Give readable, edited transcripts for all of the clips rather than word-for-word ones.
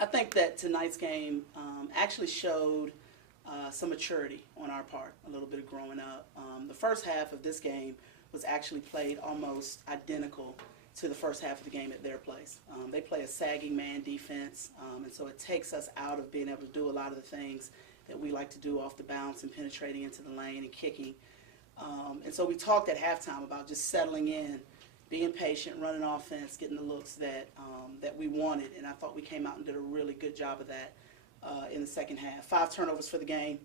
I think that tonight's game actually showed some maturity on our part, a little bit of growing up. The first half of this game was actually played almost identical to the first half of the game at their place. They play a sagging man defense, and so it takes us out of being able to do a lot of the things that we like to do off the bounce and penetrating into the lane and kicking. And so we talked at halftime about just settling in, being patient, running offense, getting the looks that we wanted, and I thought we came out and did a really good job of that in the second half. 5 turnovers for the game,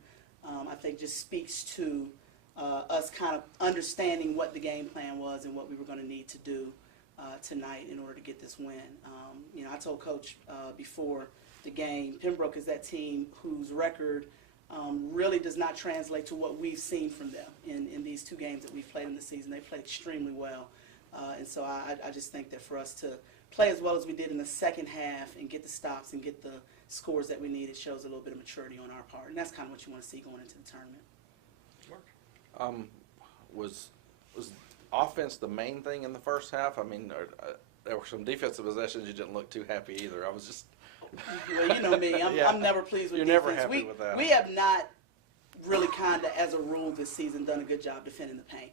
I think just speaks to us kind of understanding what the game plan was and what we were going to need to do tonight in order to get this win. I told Coach before the game, Pembroke is that team whose record really does not translate to what we've seen from them in these 2 games that we've played in the season. They played extremely well. And so I just think that for us to play as well as we did in the second half and get the stops and get the scores that we need, it shows a little bit of maturity on our part. And that's kind of what you want to see going into the tournament. Was offense the main thing in the first half? I mean, there were some defensive possessions you didn't look too happy either. I was just... Well, you know me. I'm never pleased with defense. You're never happy with that. We have not really kind of, as a rule this season, done a good job defending the paint.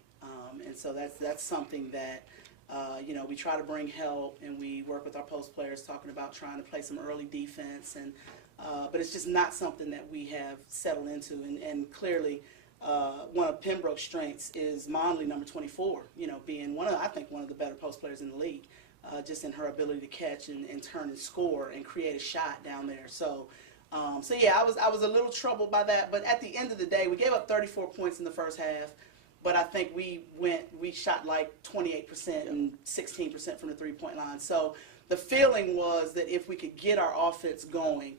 And so that's something that, we try to bring help, and we work with our post players talking about trying to play some early defense. But it's just not something that we have settled into. And clearly, one of Pembroke's strengths is Monley, number 24, being I think one of the better post players in the league, just in her ability to catch and turn and score and create a shot down there. So yeah, I was a little troubled by that. But at the end of the day, we gave up 34 points in the first half. But I think we shot like 28% and 16% from the three-point line. So the feeling was that if we could get our offense going,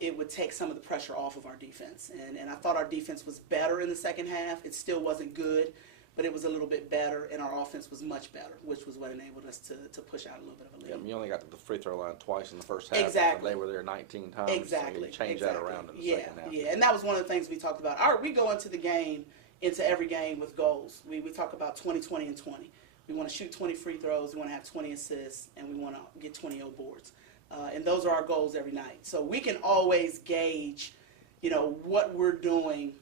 it would take some of the pressure off of our defense. And I thought our defense was better in the second half. It still wasn't good, but it was a little bit better, and our offense was much better, which was what enabled us to push out a little bit of a lead. Yeah, you only got to the free throw line twice in the first half. Exactly. They were there 19 times. Exactly. So you changed that around in the second half. Yeah, and that was one of the things we talked about. We go into every game with goals. We talk about 20, 20, and 20. We want to shoot 20 free throws, we want to have 20 assists, and we want to get 20 boards. And those are our goals every night. So we can always gauge, what we're doing.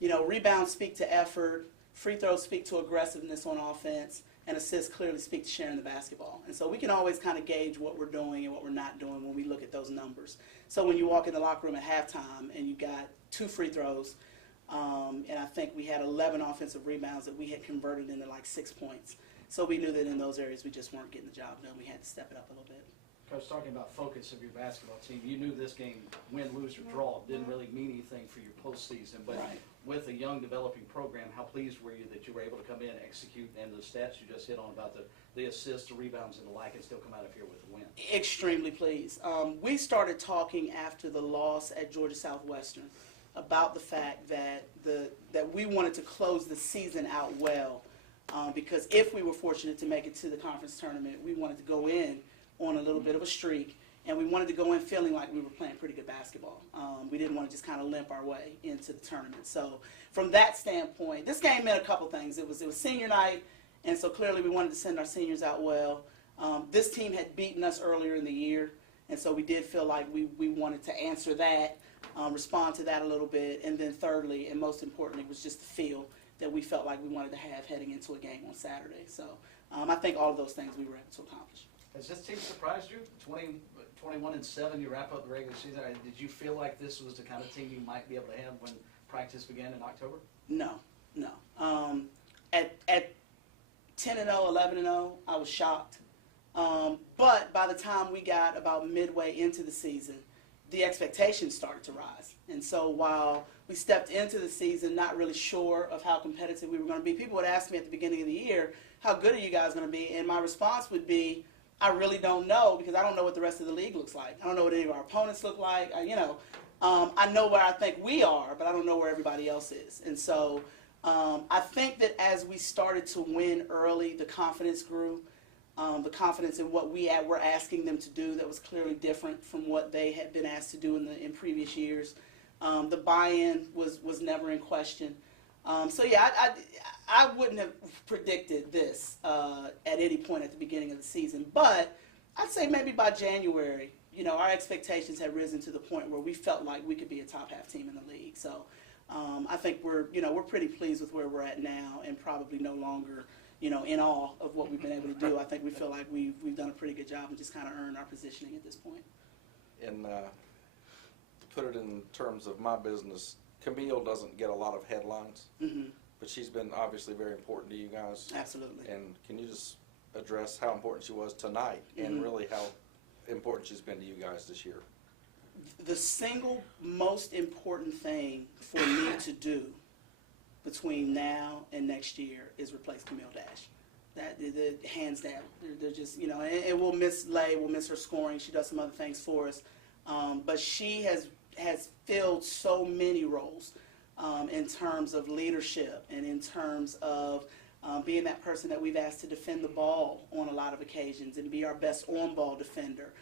Rebounds speak to effort, free throws speak to aggressiveness on offense, and assists clearly speak to sharing the basketball. And so we can always kind of gauge what we're doing and what we're not doing when we look at those numbers. So when you walk in the locker room at halftime and you got 2 free throws, and I think we had 11 offensive rebounds that we had converted into like 6 points. So we knew that in those areas we just weren't getting the job done. We had to step it up a little bit. Coach, talking about focus of your basketball team, you knew this game, win, lose, or draw, didn't really mean anything for your postseason. But right. With a young developing program, how pleased were you that you were able to come in, execute, and the stats you just hit on about the assists, the rebounds, and the like, and still come out of here with a win? Extremely pleased. We started talking after the loss at Georgia Southwestern about the fact that we wanted to close the season out well, because if we were fortunate to make it to the conference tournament, we wanted to go in on a little bit of a streak, and we wanted to go in feeling like we were playing pretty good basketball. We didn't want to just kind of limp our way into the tournament. So from that standpoint, this game meant a couple things. It was senior night, and so clearly we wanted to send our seniors out well. This team had beaten us earlier in the year, and so we did feel like we wanted to answer that, respond to that a little bit. And then thirdly, and most importantly, was just the feel that we felt like we wanted to have heading into a game on Saturday. So I think all of those things we were able to accomplish. Has this team surprised you? 21-7, you wrap up the regular season. Did you feel like this was the kind of team you might be able to have when practice began in October? No. At 10-0, 11-0, I was shocked. But by the time we got about midway into the season, the expectations started to rise. And so while we stepped into the season not really sure of how competitive we were going to be, people would ask me at the beginning of the year, how good are you guys going to be? And my response would be, I really don't know, because I don't know what the rest of the league looks like. I don't know what any of our opponents look like. I know where I think we are, but I don't know where everybody else is. And so I think that as we started to win early, the confidence grew. The confidence in what we're asking them to do that was clearly different from what they had been asked to do in previous years. The buy-in was never in question. So yeah, I wouldn't have predicted this at any point at the beginning of the season, but I'd say maybe by January our expectations had risen to the point where we felt like we could be a top half team in the league. So I think we're pretty pleased with where we're at now, and probably no longer, in awe of what we've been able to do. I think we feel like we've done a pretty good job and just kind of earned our positioning at this point. And to put it in terms of my business, Camille doesn't get a lot of headlines, but she's been obviously very important to you guys. Absolutely. And can you just address how important she was tonight, and really how important she's been to you guys this year? The single most important thing for me to do between now and next year is replace Camille Dash. That hands down. They're just, and we'll miss Lay, we'll miss her scoring. She does some other things for us, but she has filled so many roles in terms of leadership and in terms of being that person that we've asked to defend the ball on a lot of occasions and be our best on-ball defender.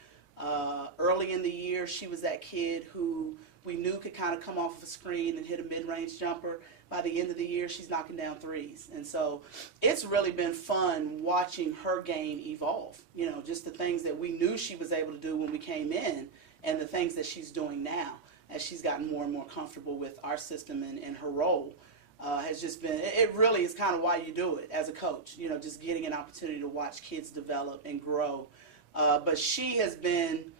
Early in the year, she was that kid who we knew could kind of come off of a screen and hit a mid-range jumper. By the end of the year, she's knocking down threes. And so it's really been fun watching her game evolve. Just the things that we knew she was able to do when we came in and the things that she's doing now as she's gotten more and more comfortable with our system and her role. Has just been, it really is kind of why you do it as a coach, just getting an opportunity to watch kids develop and grow. But she has been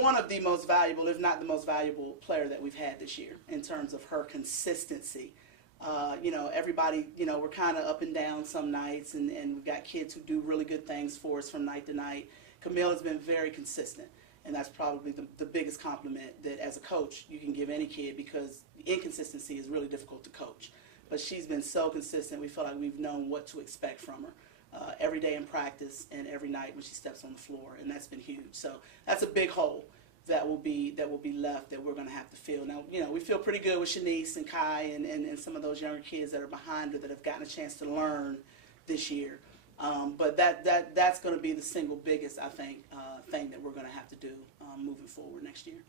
one of the most valuable, if not the most valuable player that we've had this year in terms of her consistency. Everybody, we're kind of up and down some nights, and we've got kids who do really good things for us from night to night. Camille has been very consistent. And that's probably the biggest compliment that as a coach you can give any kid, because inconsistency is really difficult to coach. But she's been so consistent, we feel like we've known what to expect from her every day in practice and every night when she steps on the floor, and that's been huge. So that's a big hole that will be left that we're going to have to fill. Now, we feel pretty good with Shanice and Kai and some of those younger kids that are behind her that have gotten a chance to learn this year. But that's going to be the single biggest, I think, thing that we're going to have to do moving forward next year.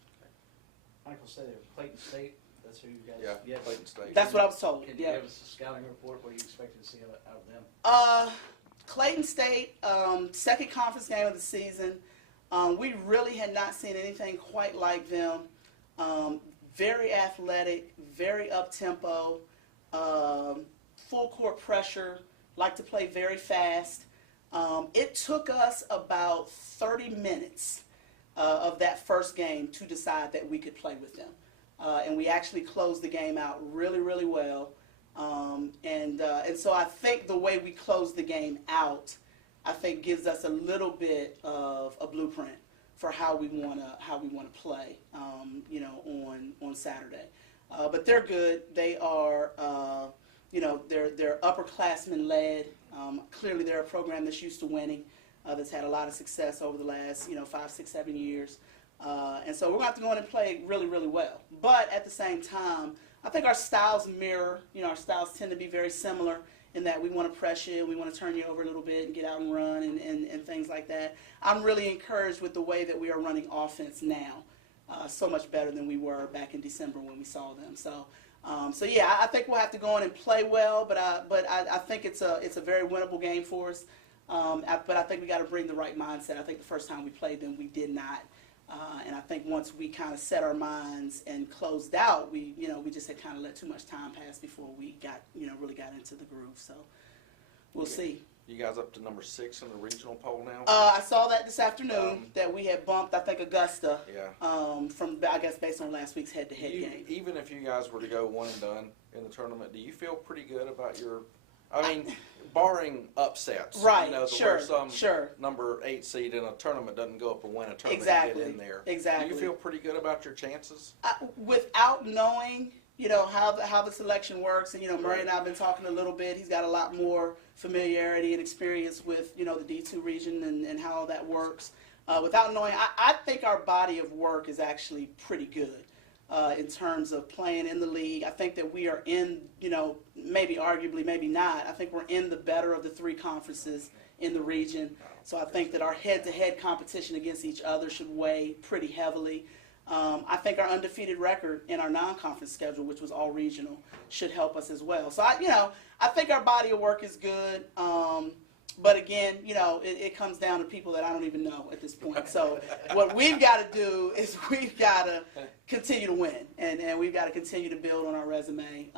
Michael said Clayton State. That's who you guys. Yeah, Clayton State. That's what I was told. Can you Yeah. give us a scouting report? What are you expecting to see out of them? Clayton State, second conference game of the season. We really had not seen anything quite like them. Very athletic, very up-tempo, full court pressure, like to play very fast. It took us about 30 minutes of that first game to decide that we could play with them. And we actually closed the game out really, really well. And so I think the way we closed the game out, I think gives us a little bit of a blueprint for how we want to play, on Saturday. But they're good. They are, they're upperclassmen led. Clearly, they're a program that's used to winning, that's had a lot of success over the last 5, 6, 7 years. And so we're going to have to go in and play really, really well. But at the same time, I think our styles mirror. Our styles tend to be very similar in that we want to press you, we want to turn you over a little bit and get out and run and things like that. I'm really encouraged with the way that we are running offense now, so much better than we were back in December when we saw them. So yeah, I think we'll have to go in and play well, but I think it's a very winnable game for us. But I think we got to bring the right mindset. I think the first time we played them, we did not. And I think once we kind of set our minds and closed out, we just had kind of let too much time pass before we got, really got into the groove. So we'll see. You guys up to number 6 in the regional poll now? I saw that this afternoon that we had bumped, I think, Augusta. Yeah. From, I guess, based on last week's head-to-head game. Even if you guys were to go one and done in the tournament, do you feel pretty good about your? Barring upsets, right? Where some sure. number 8 seed in a tournament doesn't go up and win a tournament Exactly. and get in there. Exactly. Do you feel pretty good about your chances? Without knowing, how the selection works, and Murray and I have been talking a little bit. He's got a lot more familiarity and experience with the D2 region and how all that works. Without knowing, I think our body of work is actually pretty good. In terms of playing in the league. I think that we are in, maybe arguably, maybe not. I think we're in the better of the 3 conferences in the region. So I think that our head-to-head competition against each other should weigh pretty heavily. I think our undefeated record in our non-conference schedule, which was all regional, should help us as well. So, I think our body of work is good. But again, you know, it comes down to people that I don't even know at this point. So what we've got to do is we've got to continue to win, and we've got to continue to build on our resume.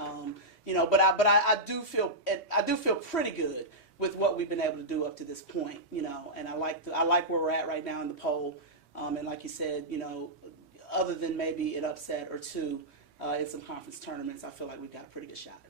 You know, but I do feel pretty good with what we've been able to do up to this point. You know, and I like where we're at right now in the poll. And like you said, you know, other than maybe an upset or two in some conference tournaments, I feel like we've got a pretty good shot.